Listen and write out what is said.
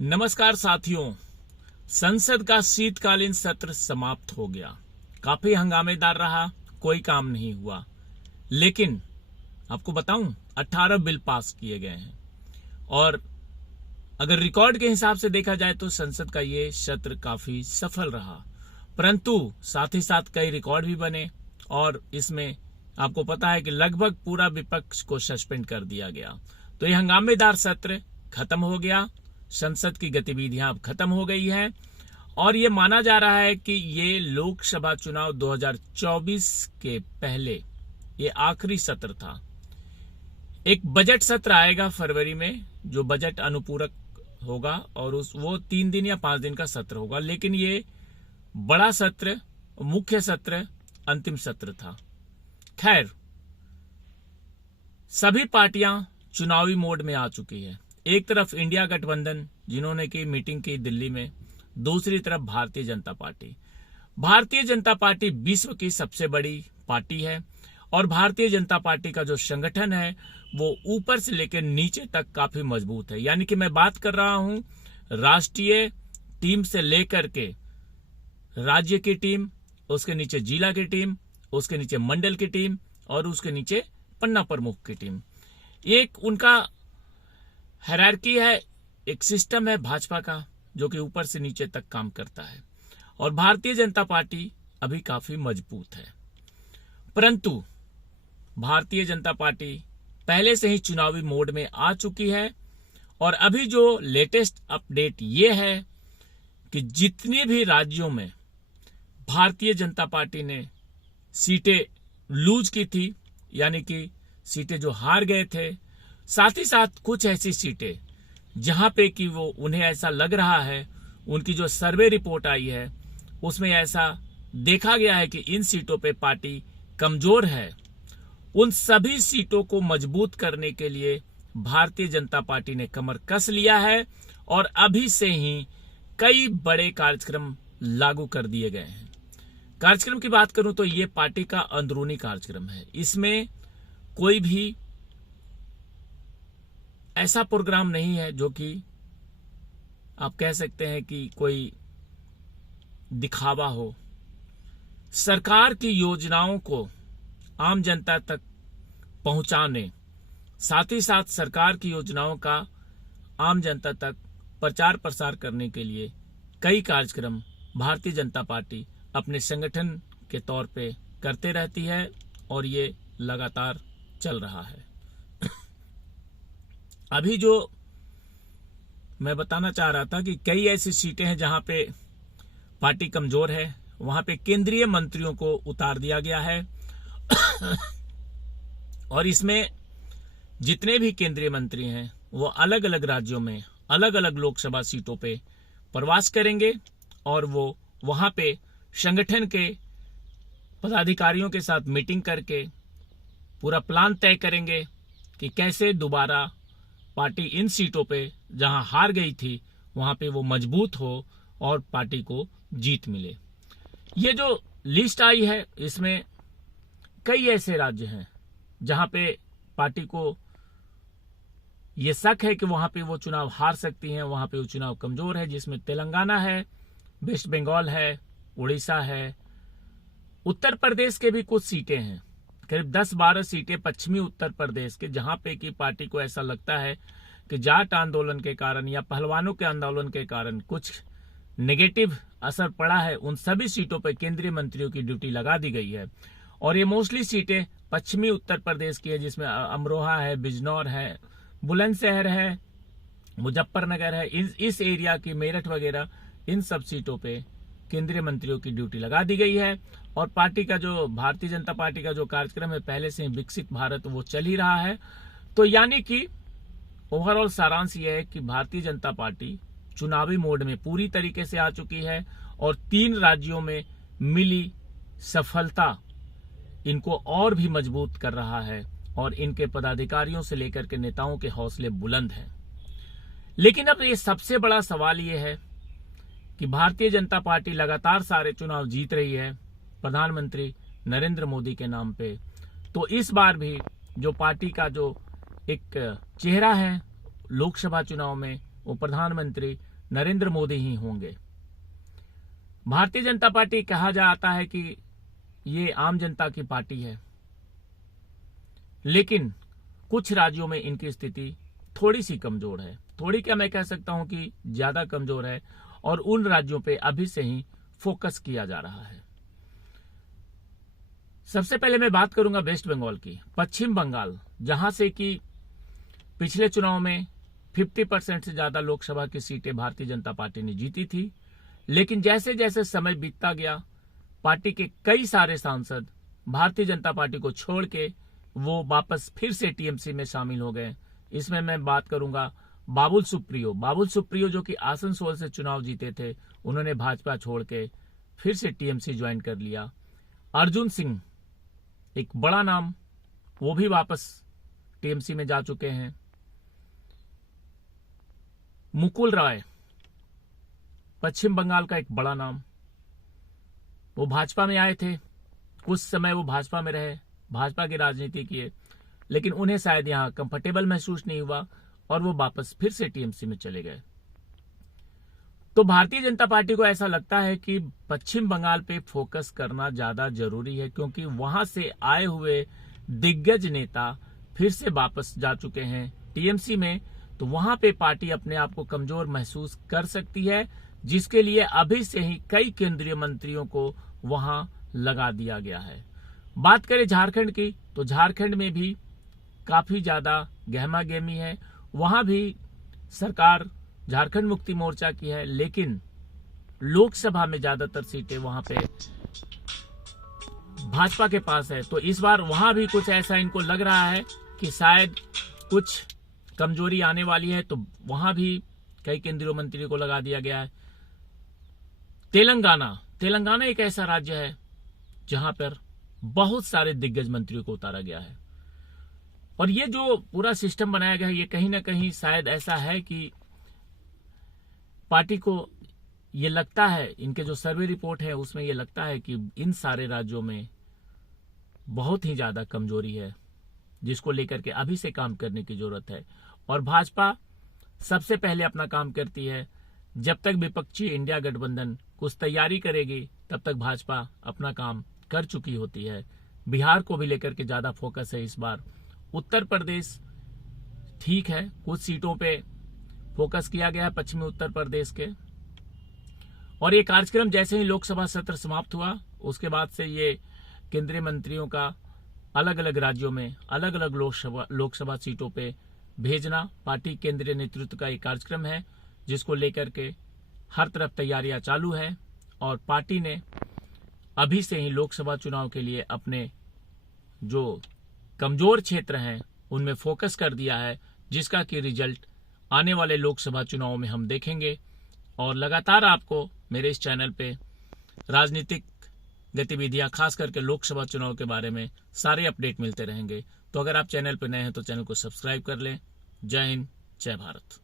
नमस्कार साथियों, संसद का शीतकालीन सत्र समाप्त हो गया। काफी हंगामेदार रहा, कोई काम नहीं हुआ। लेकिन आपको बताऊं, 18 बिल पास किए गए हैं और अगर रिकॉर्ड के हिसाब से देखा जाए तो संसद का ये सत्र काफी सफल रहा। परंतु साथ ही साथ कई रिकॉर्ड भी बने और इसमें आपको पता है कि लगभग पूरा विपक्ष को सस्पेंड कर दिया गया। तो ये हंगामेदार सत्र खत्म हो गया, संसद की गतिविधियां अब खत्म हो गई हैं और ये माना जा रहा है कि ये लोकसभा चुनाव 2024 के पहले ये आखिरी सत्र था। एक बजट सत्र आएगा फरवरी में, जो बजट अनुपूरक होगा और वो 3 दिन या 5 दिन का सत्र होगा। लेकिन ये बड़ा सत्र, मुख्य सत्र, अंतिम सत्र था। खैर, सभी पार्टियां चुनावी मोड में आ चुकी है। एक तरफ इंडिया गठबंधन जिन्होंने की मीटिंग की दिल्ली में, दूसरी तरफ भारतीय जनता पार्टी। भारतीय जनता पार्टी विश्व की सबसे बड़ी पार्टी है और भारतीय जनता पार्टी का जो संगठन है वो ऊपर से लेकर नीचे तक काफी मजबूत है। यानी कि मैं बात कर रहा हूं राष्ट्रीय टीम से लेकर के राज्य की टीम, उसके नीचे जिला की टीम, उसके नीचे मंडल की टीम और उसके नीचे पन्ना प्रमुख की टीम। एक उनका हायरार्की है, एक सिस्टम है भाजपा का जो कि ऊपर से नीचे तक काम करता है और भारतीय जनता पार्टी अभी काफी मजबूत है। परंतु भारतीय जनता पार्टी पहले से ही चुनावी मोड में आ चुकी है और अभी जो लेटेस्ट अपडेट ये है कि जितने भी राज्यों में भारतीय जनता पार्टी ने सीटें लूज की थी, यानी कि सीटें जो हार गए थे, साथ ही साथ कुछ ऐसी सीटें जहां पे कि वो उन्हें ऐसा लग रहा है, उनकी जो सर्वे रिपोर्ट आई है उसमें ऐसा देखा गया है कि इन सीटों पे पार्टी कमजोर है। उन सभी सीटों को मजबूत करने के लिए भारतीय जनता पार्टी ने कमर कस लिया है और अभी से ही कई बड़े कार्यक्रम लागू कर दिए गए हैं। कार्यक्रम की बात करूं तो ये पार्टी का अंदरूनी कार्यक्रम है। इसमें कोई भी ऐसा प्रोग्राम नहीं है जो कि आप कह सकते हैं कि कोई दिखावा हो। सरकार की योजनाओं को आम जनता तक पहुंचाने, साथ ही साथ सरकार की योजनाओं का आम जनता तक प्रचार प्रसार करने के लिए कई कार्यक्रम भारतीय जनता पार्टी अपने संगठन के तौर पे करते रहती है और ये लगातार चल रहा है। अभी जो मैं बताना चाह रहा था कि कई ऐसी सीटें हैं जहां पे पार्टी कमजोर है, वहां पे केंद्रीय मंत्रियों को उतार दिया गया है और इसमें जितने भी केंद्रीय मंत्री हैं वो अलग अलग राज्यों में अलग अलग लोकसभा सीटों पे प्रवास करेंगे और वो वहां पे संगठन के पदाधिकारियों के साथ मीटिंग करके पूरा प्लान तय करेंगे कि कैसे दोबारा पार्टी इन सीटों पे जहां हार गई थी वहां पे वो मजबूत हो और पार्टी को जीत मिले। ये जो लिस्ट आई है इसमें कई ऐसे राज्य हैं जहां पे पार्टी को ये शक है कि वहां पे वो चुनाव हार सकती हैं, वहां पे वो चुनाव कमजोर है, जिसमें तेलंगाना है, वेस्ट बंगाल है, उड़ीसा है, उत्तर प्रदेश के भी कुछ सीटें हैं, करीब 10-12 सीटें पश्चिमी उत्तर प्रदेश के, जहां पे की पार्टी को ऐसा लगता है कि जाट आंदोलन के कारण या पहलवानों के आंदोलन के कारण कुछ नेगेटिव असर पड़ा है। उन सभी सीटों पर केंद्रीय मंत्रियों की ड्यूटी लगा दी गई है और ये मोस्टली सीटें पश्चिमी उत्तर प्रदेश की है, जिसमें अमरोहा है, बिजनौर है, बुलंदशहर है, मुजफ्फरनगर है। इस एरिया की मेरठ वगैरह, इन सब सीटों पे केंद्रीय मंत्रियों की ड्यूटी लगा दी गई है और पार्टी का जो भारतीय जनता पार्टी का जो कार्यक्रम है पहले से ही विकसित भारत वो चल ही रहा है। तो यानी कि ओवरऑल सारांश यह है कि भारतीय जनता पार्टी चुनावी मोड में पूरी तरीके से आ चुकी है और 3 राज्यों में मिली सफलता इनको और भी मजबूत कर रहा है और इनके पदाधिकारियों से लेकर के नेताओं के हौसले बुलंद हैं। लेकिन अब ये सबसे बड़ा सवाल ये है कि भारतीय जनता पार्टी लगातार सारे चुनाव जीत रही है प्रधानमंत्री नरेंद्र मोदी के नाम पे। तो इस बार भी जो पार्टी का जो एक चेहरा है लोकसभा चुनाव में वो प्रधानमंत्री नरेंद्र मोदी ही होंगे। भारतीय जनता पार्टी कहा जाता है कि ये आम जनता की पार्टी है, लेकिन कुछ राज्यों में इनकी स्थिति थोड़ी सी कमजोर है। थोड़ी क्या, मैं कह सकता हूं कि ज्यादा कमजोर है, और उन राज्यों पे अभी से ही फोकस किया जा रहा है। सबसे पहले मैं बात करूंगा वेस्ट बंगाल की। पश्चिम बंगाल, जहां से कि पिछले चुनाव में 50% से ज्यादा लोकसभा की सीटें भारतीय जनता पार्टी ने जीती थी, लेकिन जैसे जैसे समय बीतता गया, पार्टी के कई सारे सांसद भारतीय जनता पार्टी को छोड़ के वो वापस फिर से टीएमसी में शामिल हो गए। इसमें मैं बात करूंगा बाबुल सुप्रियो जो कि आसनसोल से चुनाव जीते थे, उन्होंने भाजपा छोड़ के फिर से टीएमसी ज्वाइन कर लिया। अर्जुन सिंह, एक बड़ा नाम, वो भी वापस टीएमसी में जा चुके हैं। मुकुल रॉय, पश्चिम बंगाल का एक बड़ा नाम, वो भाजपा में आए थे, कुछ समय वो भाजपा में रहे, भाजपा की राजनीति किए, लेकिन उन्हें शायद यहां कंफर्टेबल महसूस नहीं हुआ और वो वापस फिर से टीएमसी में चले गए। तो भारतीय जनता पार्टी को ऐसा लगता है कि पश्चिम बंगाल पे फोकस करना ज्यादा जरूरी है, क्योंकि वहां से आए हुए दिग्गज नेता फिर से वापस जा चुके हैं टीएमसी में, तो वहां पे पार्टी अपने आप को कमजोर महसूस कर सकती है, जिसके लिए अभी से ही कई केंद्रीय मंत्रियों को वहां लगा दिया गया है। बात करें झारखंड की, तो झारखंड में भी काफी ज्यादा गहमा गहमी है। वहां भी सरकार झारखंड मुक्ति मोर्चा की है, लेकिन लोकसभा में ज्यादातर सीटें वहां पे भाजपा के पास है। तो इस बार वहां भी कुछ ऐसा इनको लग रहा है कि शायद कुछ कमजोरी आने वाली है, तो वहां भी कई केंद्रीय मंत्री को लगा दिया गया है। तेलंगाना एक ऐसा राज्य है जहां पर बहुत सारे दिग्गज मंत्रियों को उतारा गया है, और ये जो पूरा सिस्टम बनाया गया है, ये कहीं ना कहीं शायद ऐसा है कि पार्टी को ये लगता है, इनके जो सर्वे रिपोर्ट है उसमें ये लगता है कि इन सारे राज्यों में बहुत ही ज्यादा कमजोरी है, जिसको लेकर के अभी से काम करने की जरूरत है। और भाजपा सबसे पहले अपना काम करती है। जब तक विपक्षी इंडिया गठबंधन कुछ तैयारी करेगी, तब तक भाजपा अपना काम कर चुकी होती है। बिहार को भी लेकर के ज्यादा फोकस है इस बार। उत्तर प्रदेश ठीक है, कुछ सीटों पे फोकस किया गया है पश्चिमी उत्तर प्रदेश के, और ये कार्यक्रम जैसे ही लोकसभा सत्र समाप्त हुआ, उसके बाद से ये केंद्रीय मंत्रियों का अलग अलग राज्यों में अलग अलग लोकसभा सीटों पे भेजना पार्टी केंद्रीय नेतृत्व का एक कार्यक्रम है, जिसको लेकर के हर तरफ तैयारियां चालू है। और पार्टी ने अभी से ही लोकसभा चुनाव के लिए अपने जो कमजोर क्षेत्र हैं उनमें फोकस कर दिया है, जिसका कि रिजल्ट आने वाले लोकसभा चुनाव में हम देखेंगे। और लगातार आपको मेरे इस चैनल पे राजनीतिक गतिविधियां, खास करके लोकसभा चुनाव के बारे में सारे अपडेट मिलते रहेंगे। तो अगर आप चैनल पर नए हैं तो चैनल को सब्सक्राइब कर लें। जय हिंद, जय भारत।